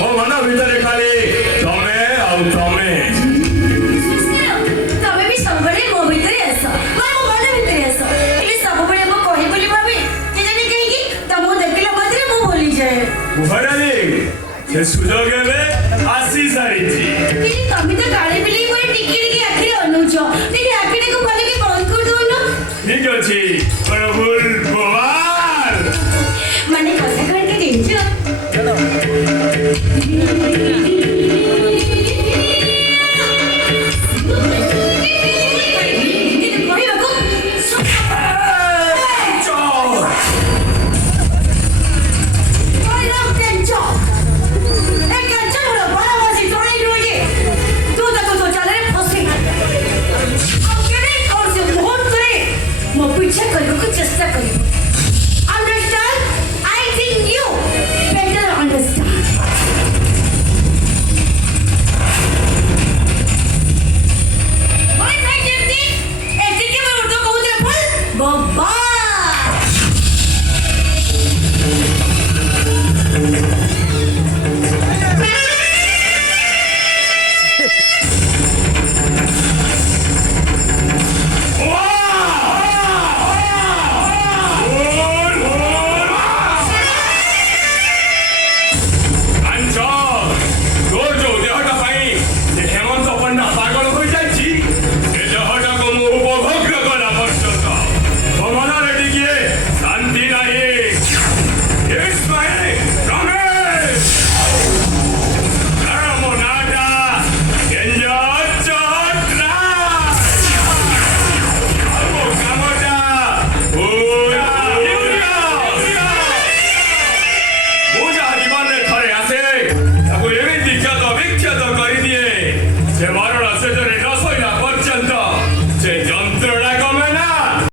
ମୋ ମନ ଭିତରେ ଖାଲି ତମେ ଆଉ ତମେ। ତମେ ବି ସବୁବେଳେ ମୋ ଭିତରେ ଆସ, ମୋ ମନ ଭିତରେ ଆସ। ଏବେ ସବୁବେଳେ ମୁଁ କହି ବୋଲି ଭାବେ କେଜାଣି କାହିଁକି ତମକୁ ଦେଖିଲା ମାତ୍ରେ ମୁଁ ଭୁଲିଯାଏ। ଘରେ ସେ ସୁଯୋଗ ଏବେ ଆସି ସାରିଛି। କିନ୍ତୁ ତମେ ତ ଗାଳି ବିଲେଇ ଭଳି ଟିକେ ଟିକେ ଆଖିରେ ଅନଉଛ, ଟିକେ ଆଖିଟାକୁ ଭଲକି ବନ୍ଦ କରିଦଉନ। ଠିକ ଅଛି ପ୍ରଭୁଲ ବୋବାଲ। ମାନେ କଥା କହିକି ଦେଇଛ। ମୋ ପିଛା କରିବାକୁ ଚେଷ୍ଟା କରିବ।